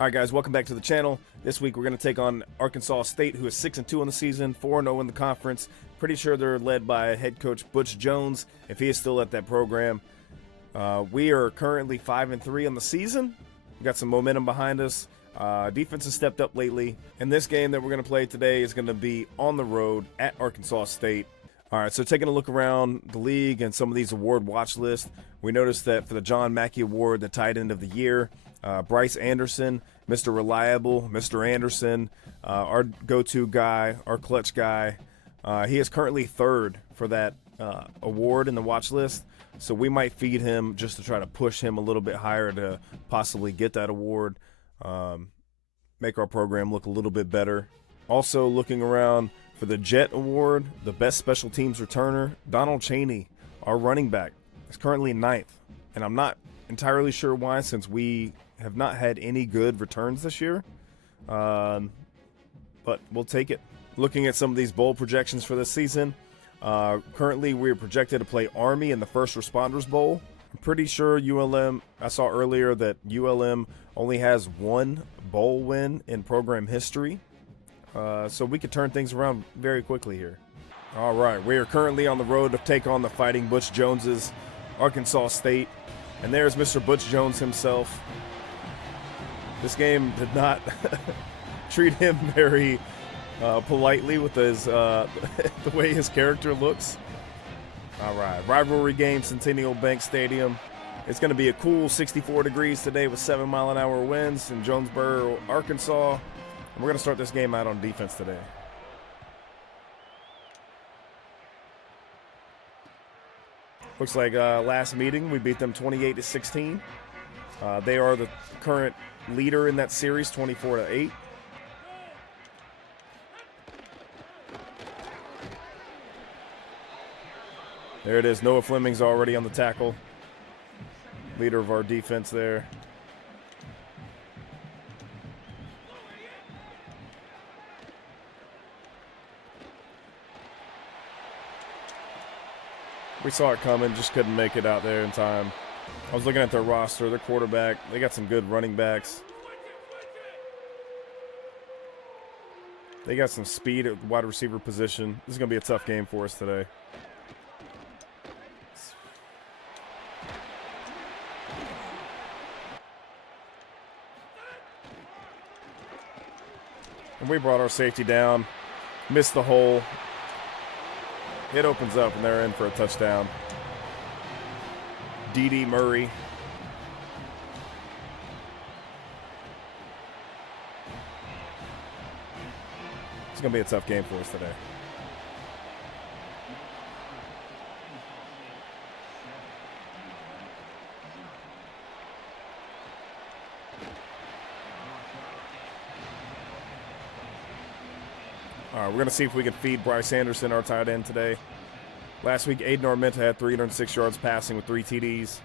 All right, guys, welcome back to the channel. This week we're going to take on Arkansas State, who is 6-2 in the season, 4-0 in the conference. Pretty sure they're led by head coach Butch Jones, if he is still at that program. We are currently 5-3 on the season. We got some momentum behind us. Defense has stepped up lately. And this game that we're going to play today is going to be on the road at Arkansas State. All right, so taking a look around the league and some of these award watch lists, we noticed that for the John Mackey Award, the tight end of the year, Bryce Anderson, Mr. Reliable, Mr. Anderson, our go-to guy, our clutch guy. He is currently third for that award in the watch list, so we might feed him just to try to push him a little bit higher to possibly get that award, make our program look a little bit better. Also looking around for the Jet Award, the best special teams returner, Donald Chaney, our running back, is currently 9th, and I'm not entirely sure why, since we have not had any good returns this year, but we'll take it. Looking at some of these bowl projections for this season, currently we're projected to play Army in the First Responders Bowl. I'm pretty sure ULM, I saw earlier that ULM only has one bowl win in program history, so we could turn things around very quickly here. All right, we are currently on the road to take on the Fighting Butch Joneses, Arkansas State, and there's Mr. Butch Jones himself. This game did not treat him very politely with his the way his character looks. All right, rivalry game, Centennial Bank Stadium. It's going to be a cool 64 degrees today with 7-mile-an-hour winds in Jonesboro, Arkansas. And we're going to start this game out on defense today. Looks like last meeting we beat them 28-16. They are the current leader in that series, 24-8. There it is. Noah Fleming's already on the tackle. Leader of our defense there. We saw it coming, just couldn't make it out there in time. I was looking at their roster, their quarterback. They got some good running backs. They got some speed at wide receiver position. This is going to be a tough game for us today. And we brought our safety down, missed the hole. It opens up, and they're in for a touchdown. D.D. Murray. It's going to be a tough game for us today. All right, we're going to see if we can feed Bryce Anderson, our tight end, today. Last week, Aiden Armenta had 306 yards passing with 3 TDs.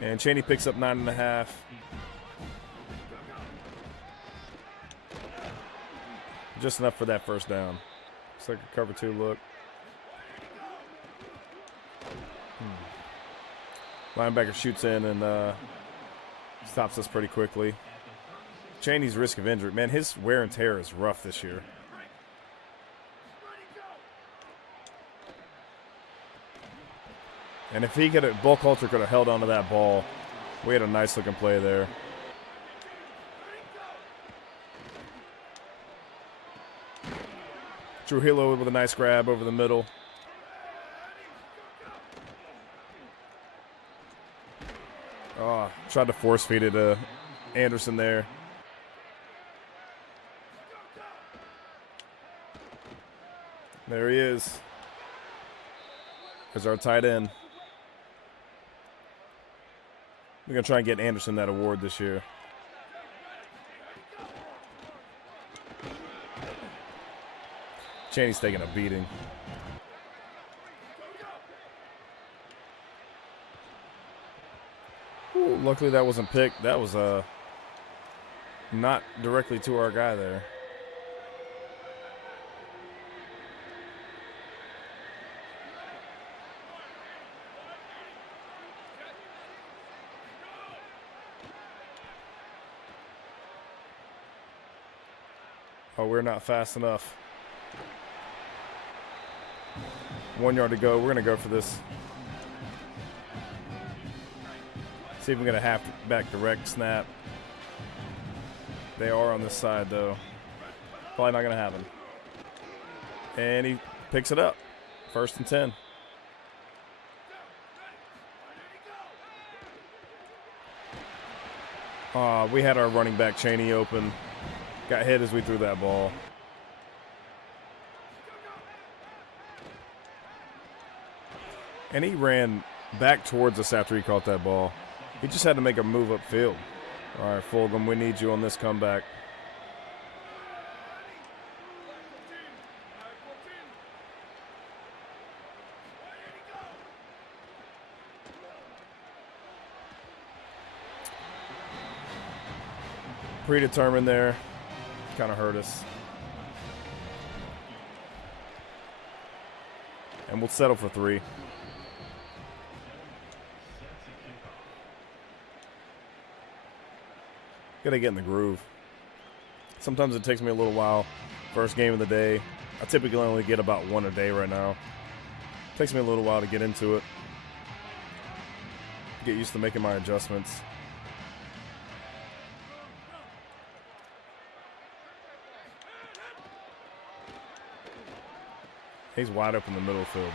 And Chaney picks up 9.5. Just enough for that first down. Looks like a cover 2 look. Linebacker shoots in and stops us pretty quickly. Chaney's risk of injury. Man, his wear and tear is rough this year. And if he could have, Bullcoulter could have held onto that ball. We had a nice looking play there. Trujillo with a nice grab over the middle. Oh, tried to force feed it to Anderson there. There he is. There's our tight end. We're going to try and get Anderson that award this year. Chaney's taking a beating. Ooh, luckily that wasn't picked. That was not directly to our guy there. Oh, we're not fast enough. 1 yard to go. We're going to go for this. See if we get a halfback direct snap. They are on this side, though. Probably not going to happen. And he picks it up. 1st and 10. We had our running back Cheney open. Got hit as we threw that ball. And he ran back towards us after he caught that ball. He just had to make a move upfield. All right, Fulgham, we need you on this comeback. Predetermined there. Kind of hurt us. And we'll settle for 3. Gotta get in the groove. Sometimes it takes me a little while. First game of the day. I typically only get about 1 a day right now. Takes me a little while to get into it. Get used to making my adjustments. He's wide open in the middle field.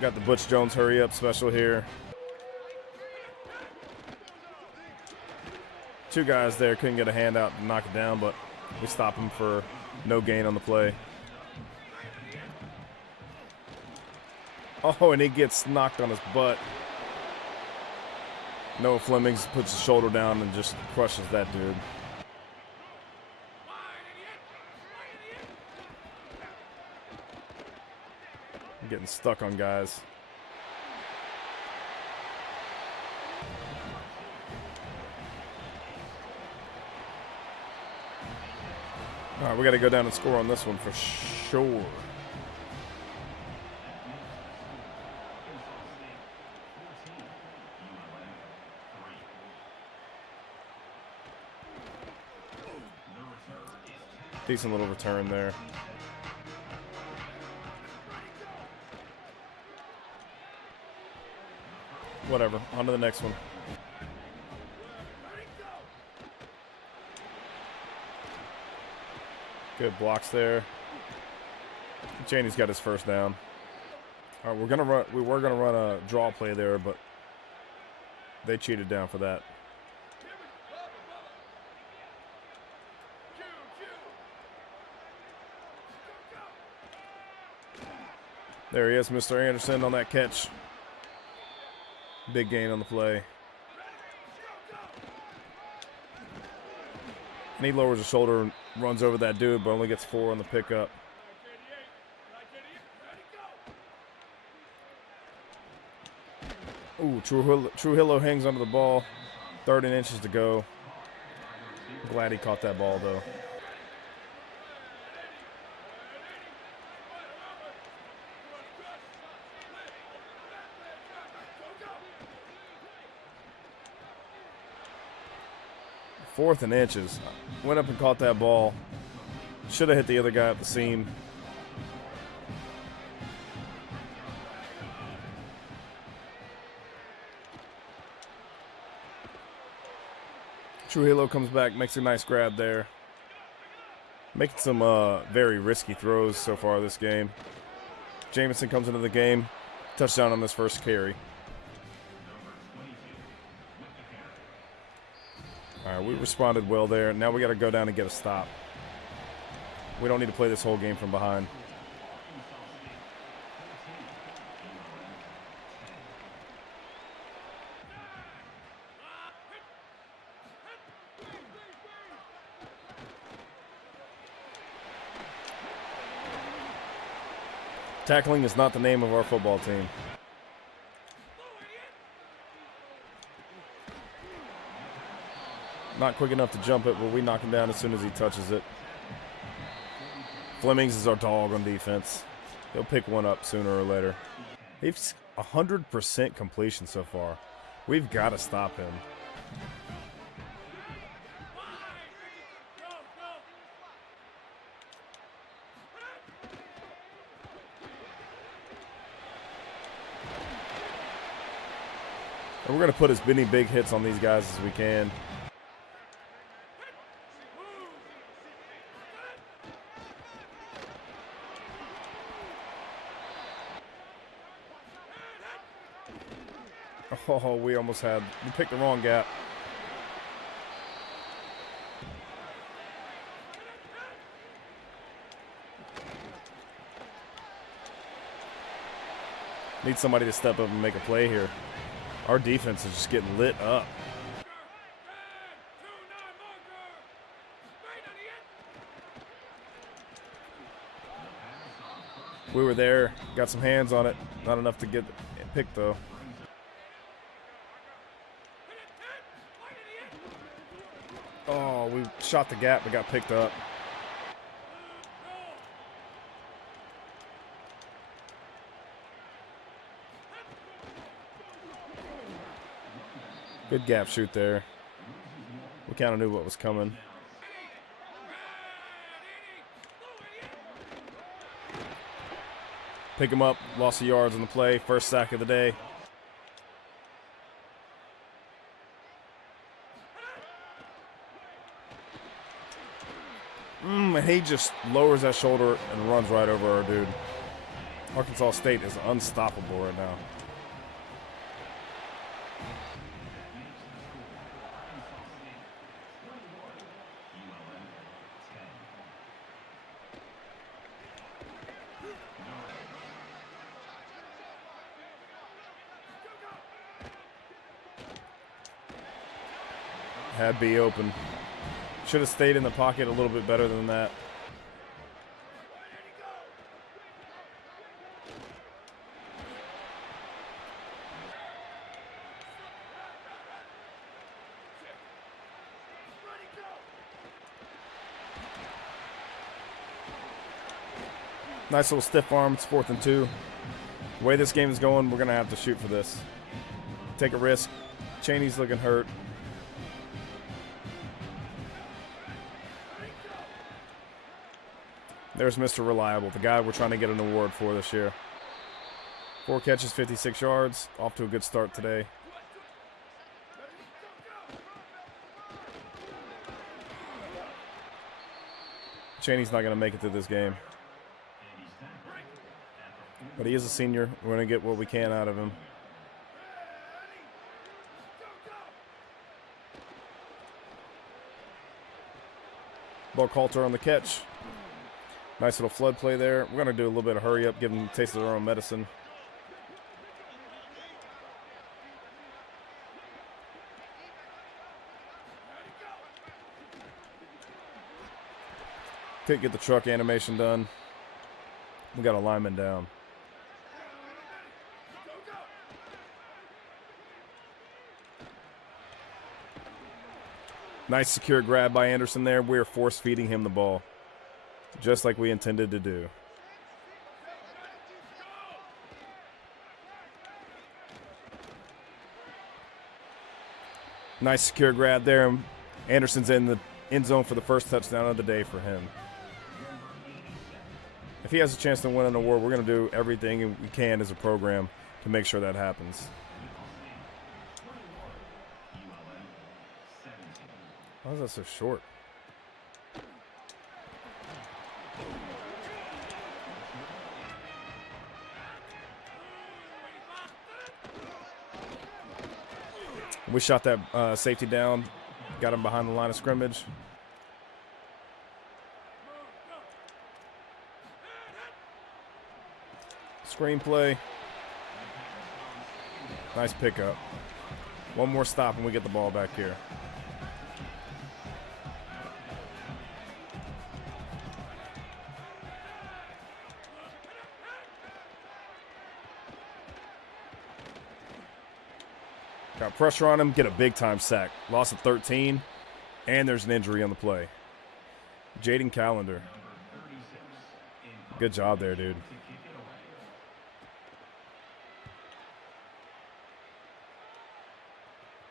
Got the Butch Jones hurry up special here. 2 guys there, couldn't get a hand out to knock it down, but we stop him for no gain on the play. Oh, and he gets knocked on his butt. Noah Flemings puts his shoulder down and just crushes that dude. Getting stuck on guys. All right, we got to go down and score on this one for sure. Decent little return there. Whatever, on to the next one. Good blocks there. Cheney's got his first down. All right, we were gonna run a draw play there, but they cheated down for that. There he is, Mr. Anderson on that catch. Big gain on the play. And he lowers his shoulder and runs over that dude, but only gets 4 on the pickup. Ooh, Trujillo hangs onto the ball. 3rd and inches to go. Glad he caught that ball, though. Fourth and inches. Went up and caught that ball. Should have hit the other guy at the seam. Trujillo comes back, makes a nice grab there. Making some very risky throws so far this game. Jamison comes into the game. Touchdown on this first carry. All right, we responded well there. Now we got to go down and get a stop. We don't need to play this whole game from behind. Tackling is not the name of our football team. Not quick enough to jump it, but we knock him down as soon as he touches it. Flemings is our dog on defense. He'll pick one up sooner or later. He's 100% completion so far. We've got to stop him. We're going to put as many big hits on these guys as we can. Oh, we picked the wrong gap. Need somebody to step up and make a play here. Our defense is just getting lit up. We were there, got some hands on it. Not enough to get picked, though. Oh, we shot the gap but got picked up. Good gap shoot there. We kind of knew what was coming. Pick him up, loss of yards on the play, first sack of the day. And he just lowers that shoulder and runs right over our dude. Arkansas State is unstoppable right now. Had B open. Should have stayed in the pocket a little bit better than that. Nice little stiff arm. It's 4th and 2. The way this game is going, we're going to have to shoot for this. Take a risk. Chaney's looking hurt. There's Mr. Reliable, the guy we're trying to get an award for this year. 4 catches, 56 yards. Off to a good start today. Chaney's not going to make it through this game. But he is a senior. We're going to get what we can out of him. Buckhalter on the catch. Nice little flood play there. We're going to do a little bit of hurry up, give them a taste of their own medicine. Couldn't get the truck animation done. We got a lineman down. Nice secure grab by Anderson there. We are force feeding him the ball, just like we intended to do. Nice secure grab there. Anderson's in the end zone for the first touchdown of the day for him. If he has a chance to win an award, we're going to do everything we can as a program to make sure that happens. Why is that so short? We shot that safety down, got him behind the line of scrimmage. Screenplay. Nice pickup. One more stop and we get the ball back here. Got pressure on him, get a big-time sack. Loss of 13, and there's an injury on the play. Jaden Callender. Good job there, dude.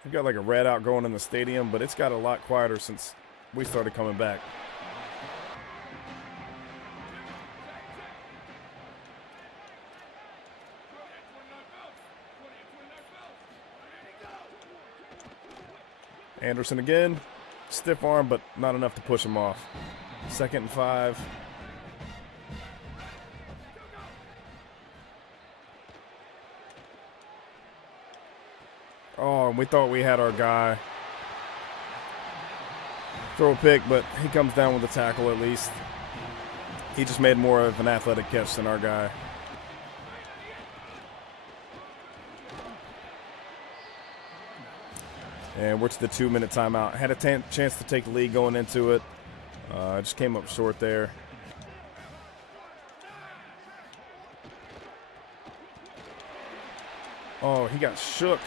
We've got like a red out going in the stadium, but it's got a lot quieter since we started coming back. Anderson again. Stiff arm, but not enough to push him off. 2nd and 5. Oh, and we thought we had our guy. Throw a pick, but he comes down with a tackle at least. He just made more of an athletic catch than our guy. And we're to the 2-minute timeout. Had a chance to take the lead going into it. Just came up short there. Oh, he got shook.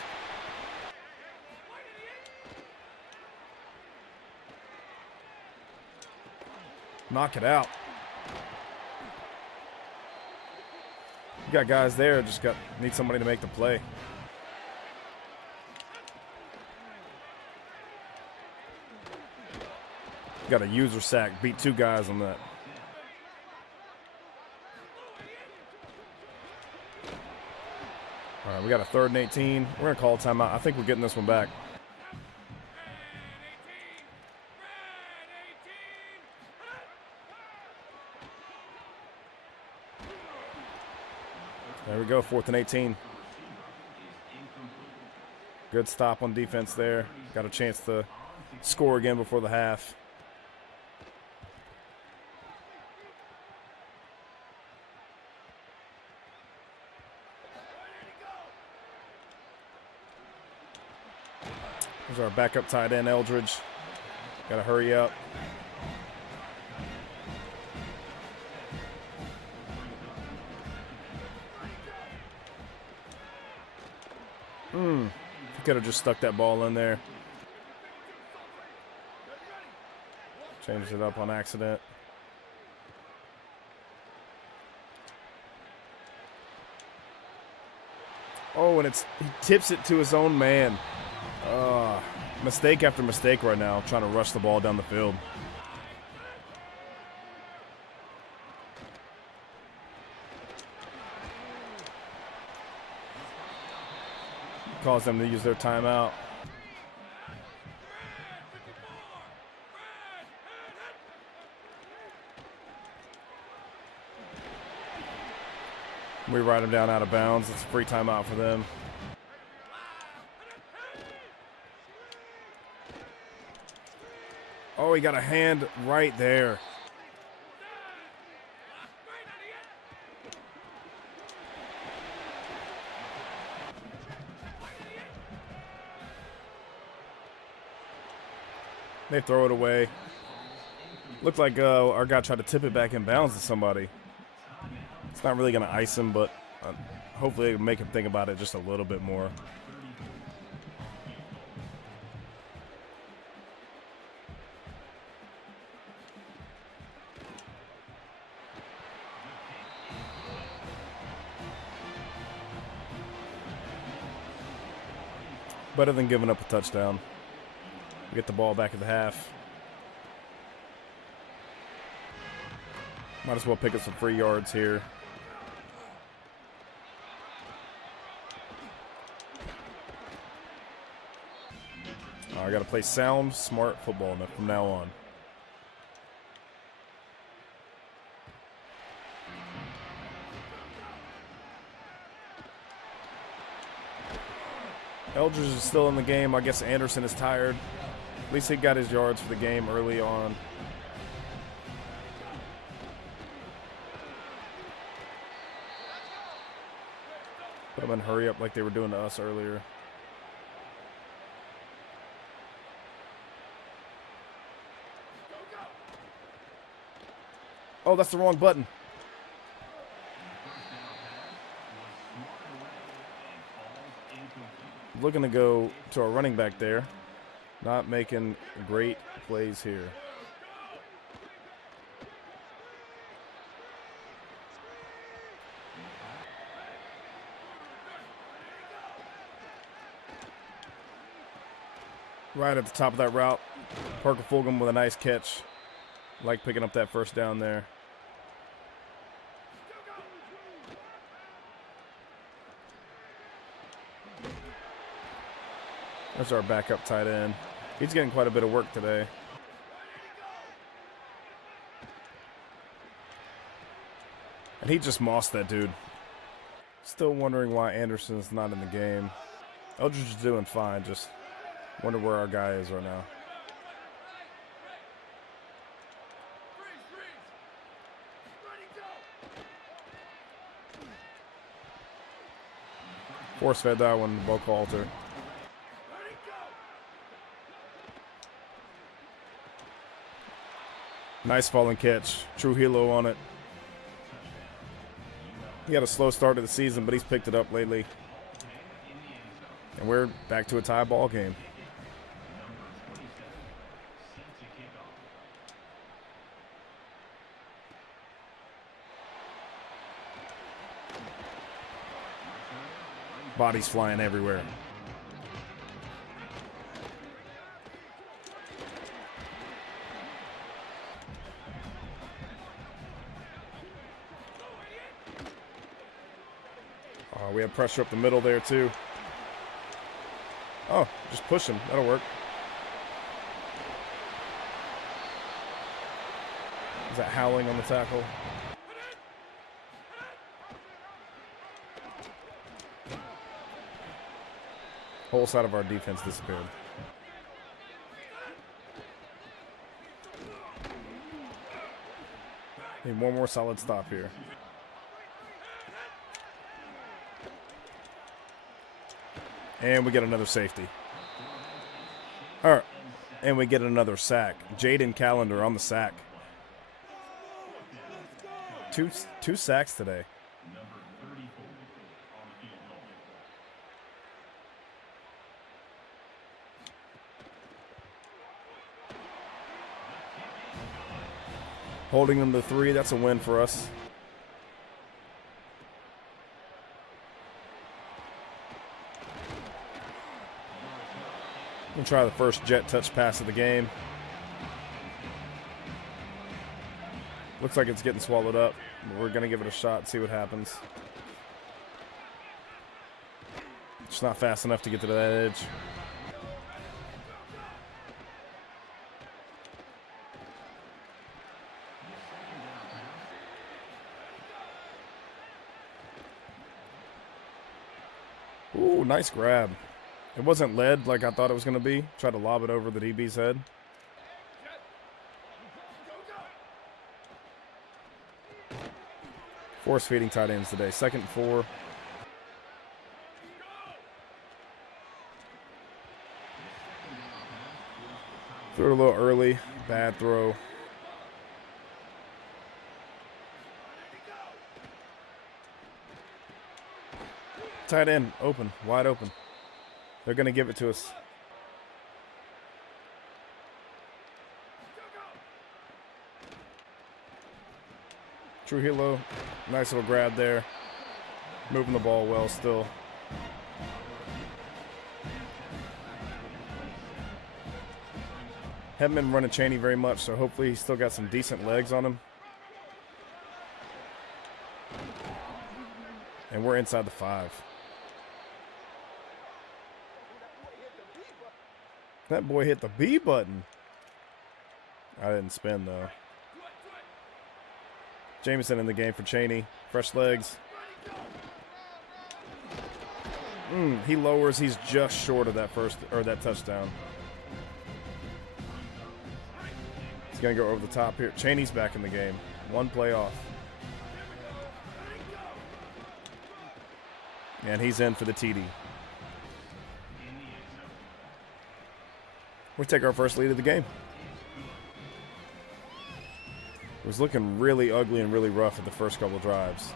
Knock it out. You got guys there, just need somebody to make the play. Got a user sack, beat 2 guys on that. All right, we got a 3rd and 18. We're gonna call a timeout. I think we're getting this one back. There we go, 4th and 18. Good stop on defense there. Got a chance to score again before the half. There's our backup tight end, Eldridge. Got to hurry up. Could have just stuck that ball in there. Changed it up on accident. Oh, and he tips it to his own man. Mistake after mistake right now, trying to rush the ball down the field. Caused them to use their timeout. We ride them down out of bounds. It's a free timeout for them. Oh, he got a hand right there. They throw it away. Looked like our guy tried to tip it back in bounds to somebody. It's not really going to ice him, but hopefully it'll make him think about it just a little bit more. Better than giving up a touchdown. We get the ball back at the half. Might as well pick up some free yards here. I got to play sound, smart football from now on. Eldridge is still in the game. I guess Anderson is tired. At least he got his yards for the game early on. Put them in hurry up like they were doing to us earlier. Oh, that's the wrong button. Looking to go to our running back there. Not making great plays here. Right at the top of that route. Parker Fulgham with a nice catch. Like picking up that first down there. That's our backup tight end. He's getting quite a bit of work today. And he just mossed that dude. Still wondering why Anderson's not in the game. Eldridge is doing fine, just wonder where our guy is right now. Force fed that one, Buchalter. Nice falling catch. Trujillo on it. He had a slow start to the season, but he's picked it up lately. And we're back to a tie ball game. Bodies flying everywhere. We have pressure up the middle there too. Oh, just push him. That'll work. Is that Howling on the tackle? Whole side of our defense disappeared. Need one more solid stop here. And we get another safety. All right. And we get another sack. Jaden Callender on the sack. Two sacks today. Holding them to 3, that's a win for us. We'll try the first jet touch pass of the game. Looks like it's getting swallowed up. But we're going to give it a shot and see what happens. It's not fast enough to get to that edge. Ooh, nice grab. It wasn't led like I thought it was going to be. Tried to lob it over the DB's head. Force feeding tight ends today. 2nd and 4. Threw it a little early. Bad throw. Tight end, open, wide open. They're going to give it to us. Trujillo, nice little grab there. Moving the ball well still. Haven't been running Chaney very much, so hopefully he's still got some decent legs on him. And we're inside the 5. That boy hit the B button. I didn't spin, though. Jameson in the game for Chaney. Fresh legs. He lowers. He's just short of that touchdown. He's going to go over the top here. Chaney's back in the game. 1 play off. And he's in for the TD. We take our first lead of the game. It was looking really ugly and really rough at the first couple of drives.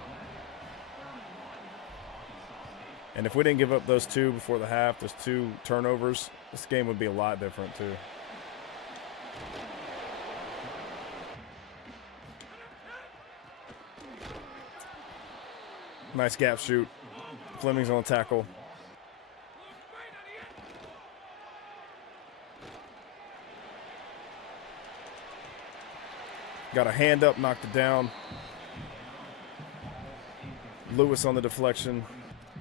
And if we didn't give up those 2 before the half, those 2 turnovers, this game would be a lot different too. Nice gap shoot. Fleming's on the tackle. Got a hand up, knocked it down. Lewis on the deflection.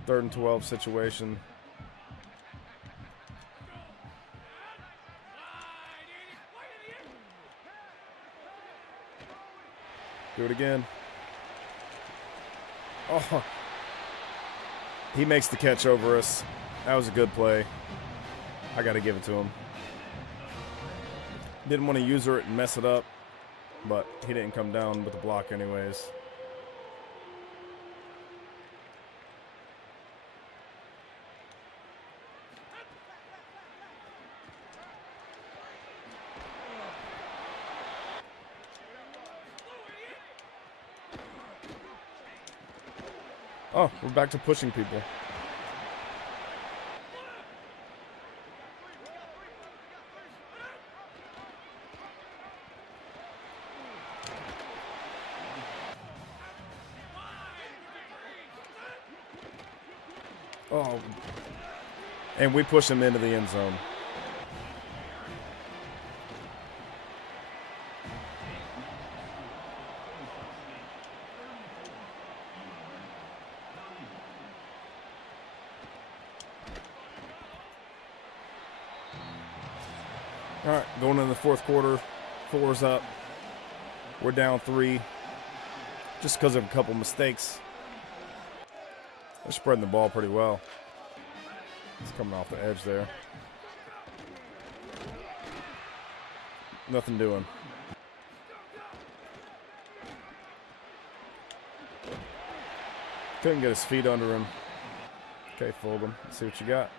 3rd and 12 situation. Do it again. Oh. He makes the catch over us. That was a good play. I got to give it to him. Didn't want to user it and mess it up, but he didn't come down with the block anyways. Oh, we're back to pushing people. Oh, and we push him into the end zone. All right, going into the fourth quarter, 4's up. We're down 3 just because of a couple mistakes. They're spreading the ball pretty well. It's coming off the edge there. Nothing doing. Couldn't get his feet under him. Okay, Fulgham, let's see what you got.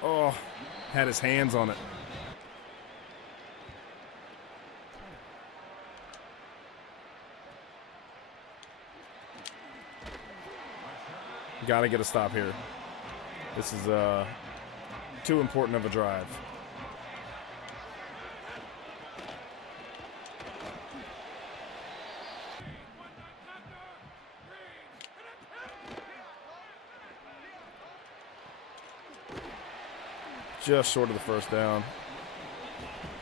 Oh, had his hands on it. Got to get a stop here. This is too important of a drive. Just short of the first down.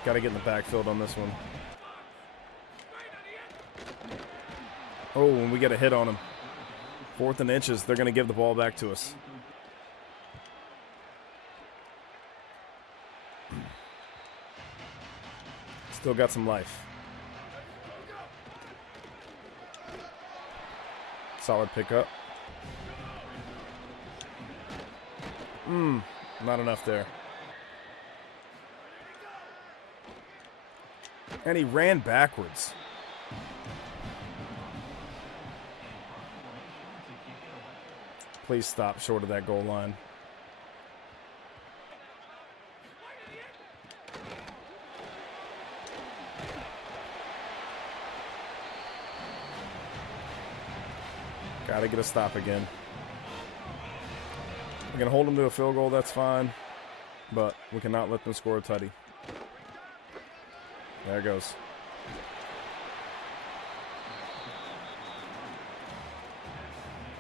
Got to get in the backfield on this one. Oh, and we get a hit on him. 4th and inches. They're going to give the ball back to us. Still got some life. Solid pickup. Not enough there. And he ran backwards. Please stop short of that goal line. Gotta get a stop again. We're gonna hold them to a field goal, that's fine. But we cannot let them score a tutty. There it goes.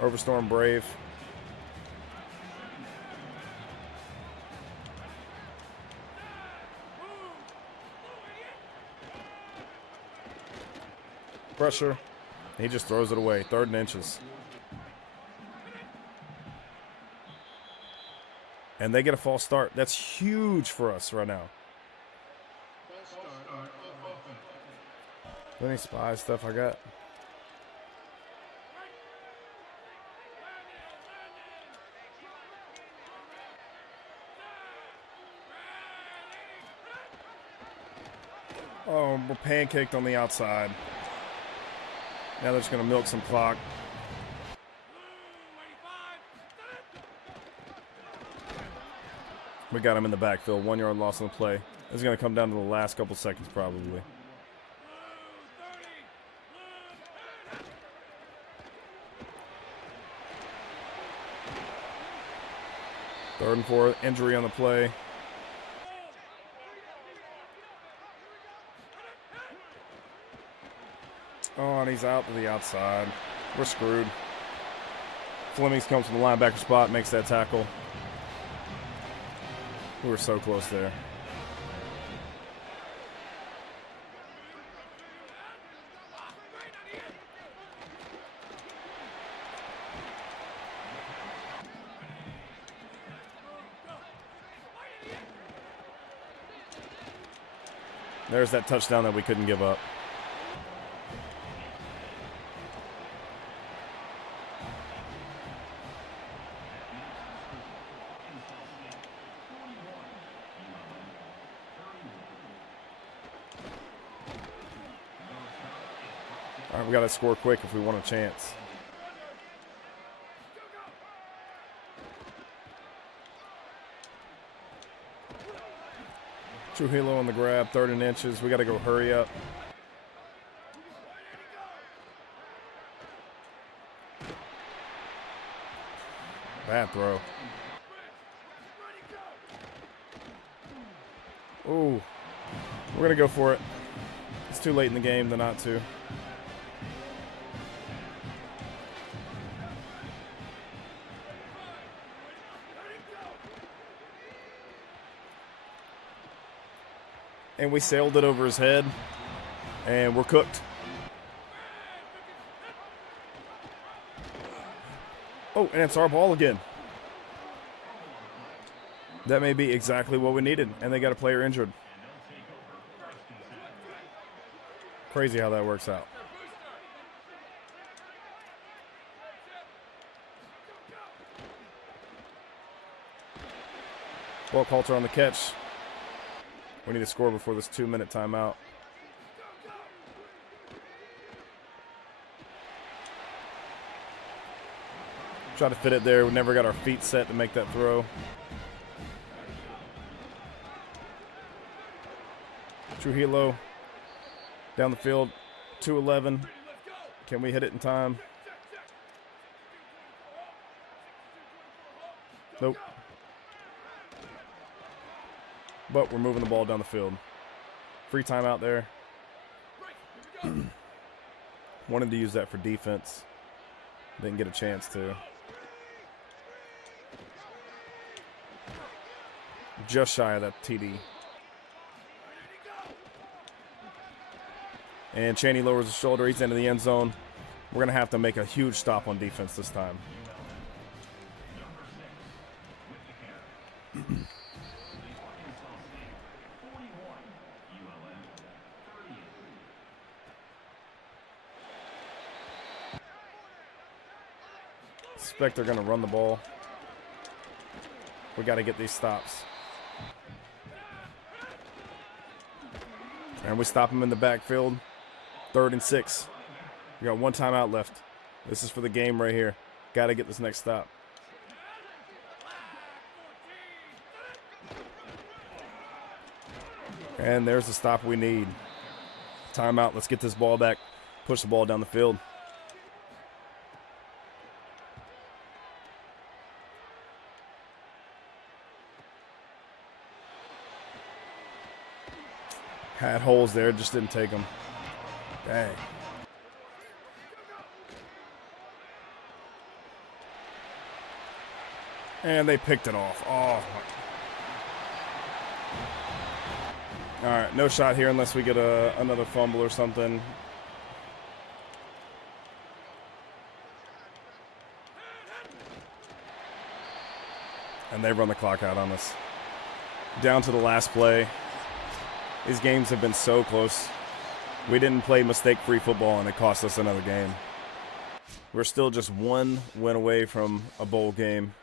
Overstorm Brave. Pressure. He just throws it away. 3rd and inches. And they get a false start. That's huge for us right now. Any spy stuff I got? Oh, we're pancaked on the outside. Now they're just going to milk some clock. We got him in the backfield. 1 yard loss on the play. This is going to come down to the last couple seconds probably. Third and 4, injury on the play. Oh, and he's out to the outside. We're screwed. Flemings comes from the linebacker spot, makes that tackle. We were so close there. There's that touchdown that we couldn't give up. All right, we got to score quick if we want a chance. Trujillo on the grab, 3rd and inches. We got to go hurry up. Bad throw. Ooh, we're going to go for it. It's too late in the game to not to. And we sailed it over his head, and we're cooked. Oh, and it's our ball again. That may be exactly what we needed, and they got a player injured. Crazy how that works out. Ball Coulter on the catch. We need to score before this 2-minute timeout. Try to fit it there. We never got our feet set to make that throw. Trujillo down the field, 2-11. Can we hit it in time? Nope. But we're moving the ball down the field. Free timeout there. Wanted to use that for defense. Didn't get a chance to. Just shy of that TD. And Chaney lowers his shoulder. He's into the end zone. We're going to have to make a huge stop on defense this time. Expect they're going to run the ball. We got to get these stops. And we stop them in the backfield. 3rd and 6. We got 1 timeout left. This is for the game right here. Got to get this next stop. And there's the stop we need. Timeout. Let's get this ball back. Push the ball down the field. Had holes there, just didn't take them. Dang. And they picked it off. Oh. All right, no shot here unless we get another fumble or something. And they run the clock out on us. Down to the last play. These games have been so close. We didn't play mistake-free football, and it cost us another game. We're still just 1 win away from a bowl game.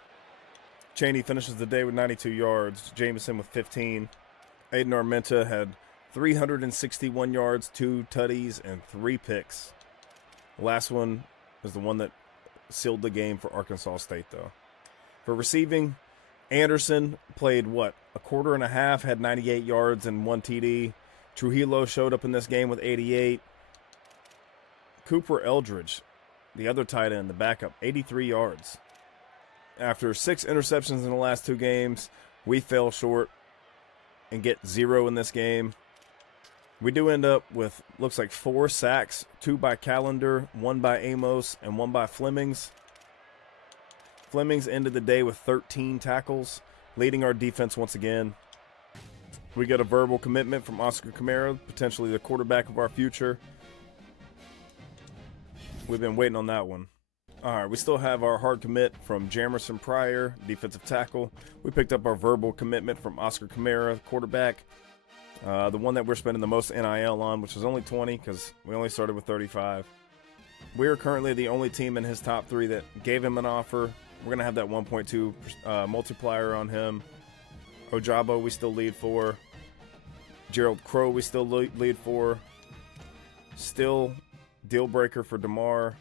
Chaney finishes the day with 92 yards. Jameson with 15. Aiden Armenta had 361 yards, 2 tutties, and 3 picks. The last one was the one that sealed the game for Arkansas State, though. For receiving, Anderson played, a quarter and a half, had 98 yards and 1 TD. Trujillo showed up in this game with 88. Cooper Eldridge, the other tight end, the backup, 83 yards. After 6 interceptions in the last 2 games, we fell short and get 0 in this game. We do end up with, looks like 4 sacks, 2 by Callender, 1 by Amos, and 1 by Flemings. Flemings ended the day with 13 tackles, leading our defense once again. We get a verbal commitment from Oscar Kamara, potentially the quarterback of our future. We've been waiting on that one. All right, we still have our hard commit from Jamerson Pryor, defensive tackle. We picked up our verbal commitment from Oscar Kamara, quarterback. The one that we're spending the most NIL on, which is only 20 because we only started with 35. We are currently the only team in his top 3 that gave him an offer. We're going to have that 1.2 multiplier on him. Ojabo we still lead for. Gerald Crow we still lead for. Still deal breaker for DeMar.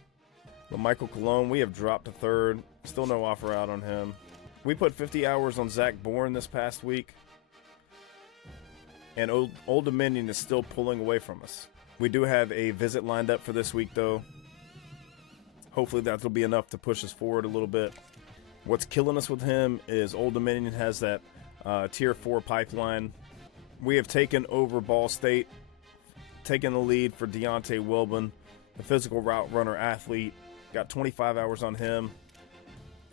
Michael Cologne we have dropped to 3rd. Still no offer out on him. We put 50 hours on Zach Bourne this past week. And Old Dominion is still pulling away from us. We do have a visit lined up for this week, though. Hopefully that'll be enough to push us forward a little bit. What's killing us with him is Old Dominion has that Tier 4 pipeline. We have taken over Ball State, taken the lead for Deontay Wilbon, the physical route runner athlete. Got 25 hours on him.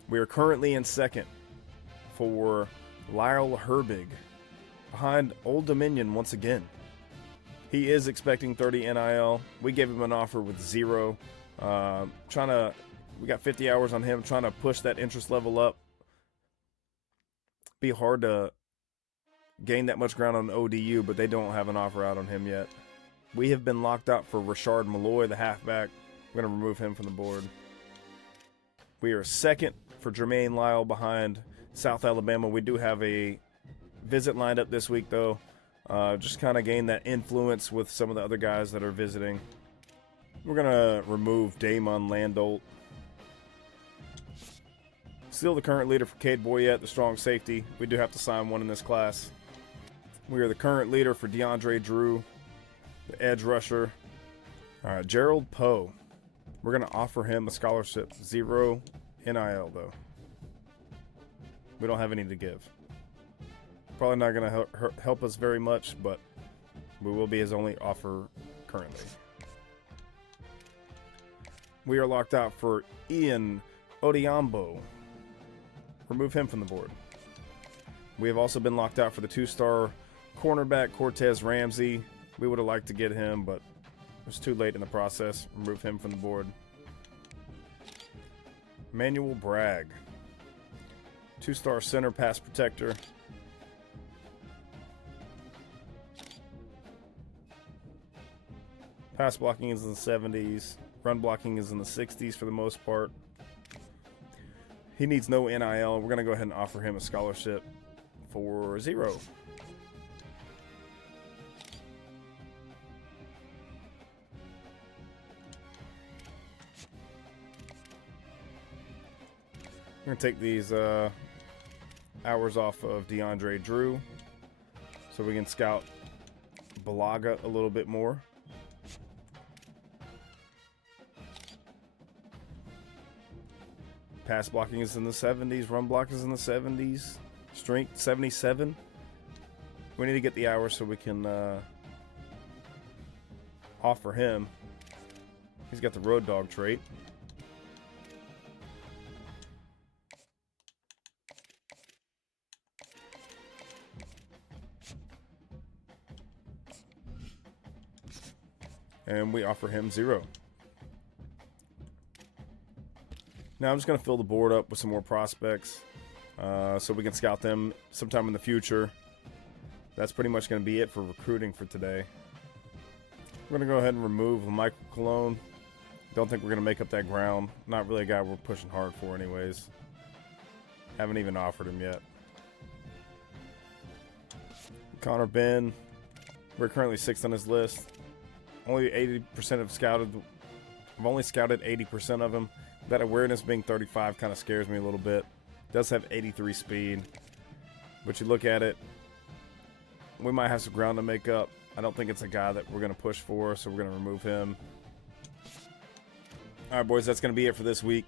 We are currently in 2nd for Lyle Herbig, behind Old Dominion once again. He is expecting 30 NIL. We gave him an offer with 0. We got 50 hours on him, trying to push that interest level up. Be hard to gain that much ground on ODU, but they don't have an offer out on him yet. We have been locked out for Rashard Malloy, the halfback. We're going to remove him from the board. We are 2nd for Jermaine Lyle behind South Alabama. We do have a visit lined up this week, though. Just kind of gain that influence with some of the other guys that are visiting. We're going to remove Damon Landolt. Still the current leader for Cade Boyette, the strong safety. We do have to sign one in this class. We are the current leader for DeAndre Drew, the edge rusher. All right, Gerald Poe. We're going to offer him a scholarship. 0 NIL, though. We don't have any to give. Probably not going to help us very much, but we will be his only offer currently. We are locked out for Ian Odiambo. Remove him from the board. We have also been locked out for the 2-star cornerback Cortez Ramsey. We would have liked to get him, but it was too late in the process. Remove him from the board. Manuel Bragg. 2-star center pass protector. Pass blocking is in the 70s. Run blocking is in the 60s for the most part. He needs no NIL. We're going to go ahead and offer him a scholarship for 0. We're going to take these hours off of DeAndre Drew so we can scout Balaga a little bit more. Pass blocking is in the 70s. Run block is in the 70s. Strength 77. We need to get the hours so we can offer him. He's got the road dog trait. And we offer him 0. Now I'm just going to fill the board up with some more prospects so we can scout them sometime in the future. That's pretty much going to be it for recruiting for today. We're going to go ahead and remove Michael Cologne. Don't think we're going to make up that ground. Not really a guy we're pushing hard for anyways. Haven't even offered him yet. Connor Ben. We're currently 6th on his list. Only 80% have scouted. I've only scouted 80% of him. That awareness being 35 kind of scares me a little bit. Does have 83 speed. But you look at it, we might have some ground to make up. I don't think it's a guy that we're going to push for, so we're going to remove him. All right, boys, that's going to be it for this week.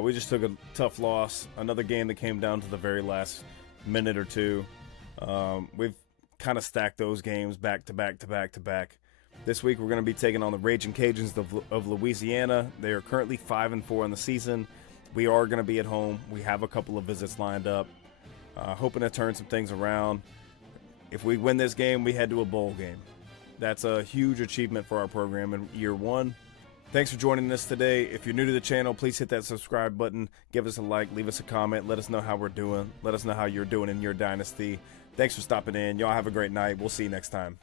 We just took a tough loss. Another game that came down to the very last minute or two. We've kind of stacked those games back to back to back to back. This week we're going to be taking on the Raging Cajuns of Louisiana. They are currently 5-4 in the season. We are going to be at home. We have a couple of visits lined up. Hoping to turn some things around. If we win this game, we head to a bowl game. That's a huge achievement for our program in year 1. Thanks for joining us today. If you're new to the channel, please hit that subscribe button. Give us a like, leave us a comment. Let us know how we're doing. Let us know how you're doing in your dynasty. Thanks for stopping in. Y'all have a great night. We'll see you next time.